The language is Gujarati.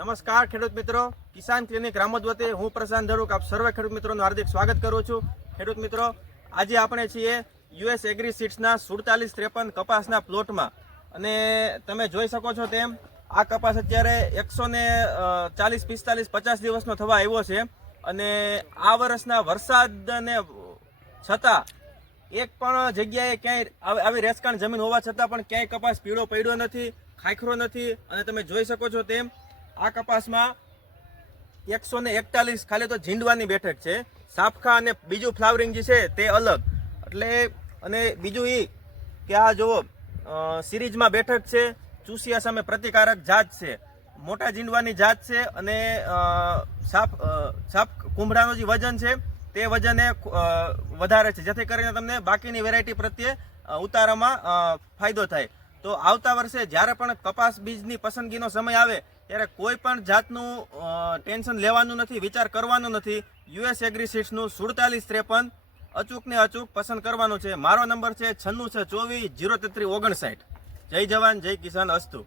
નમસ્કાર ખેડૂત મિત્રો. કિસાન ક્લિનિક રામોદ વતી હું પ્રશાંત ધરુક. આપ સર્વે ખેડૂત મિત્રોનું હાર્દિક સ્વાગત કરું છું. ખેડૂત મિત્રો, આજે આપણે છીએ યુએસ એગ્રી સીડ્સના સુડતાલીસ ત્રેપન કપાસના પ્લોટમાં. અને તમે જોઈ શકો છો તેમ, આ કપાસ અત્યારે એકસો ને ચાલીસ, પિસ્તાલીસ, પચાસ દિવસનો થવા આવ્યો છે. અને આ વર્ષના વરસાદને છતાં એક પણ જગ્યાએ ક્યાંય આવી રેસકાણ જમીન હોવા છતાં પણ ક્યાંય કપાસ પીળો પડ્યો નથી, ખાખરો નથી. અને તમે જોઈ શકો છો તેમ આ કપાસમાં એકસો ને એકતાલીસ, ખાલી તો ઝીંડવાની બેઠક છે. સાપખા અને બીજું ફ્લાવરિંગ જે છે તે અલગ. એટલે અને બીજું એ કે આ જુઓ સિરીઝમાં બેઠક છે, ચૂસિયા સામે પ્રતિકારક જાત છે. મોટા ઝીંડવાની જાત છે અને સાફ સાપ કુંભળાનું જે વજન છે તે વજને વધારે છે. જેથી કરીને તમને બાકીની વેરાયટી પ્રત્યે ઉતારામાં ફાયદો થાય. તો આવતા વર્ષે જ્યારે પણ કપાસ બીજની પસંદગીનો સમય આવે ત્યારે કોઈ પણ જાતનું ટેન્શન લેવાનું નથી, વિચાર કરવાનો નથી. યુએસ એગ્રી સીટ્સનું સુડતાલીસ ત્રેપન અચૂક ને અચૂક પસંદ કરવાનું છે. મારો નંબર છે છન્નું છે ચોવીસ જીરો તેત્રી ઓગણસાઠ. જય જવાન, જય કિસાન અસ્તુ.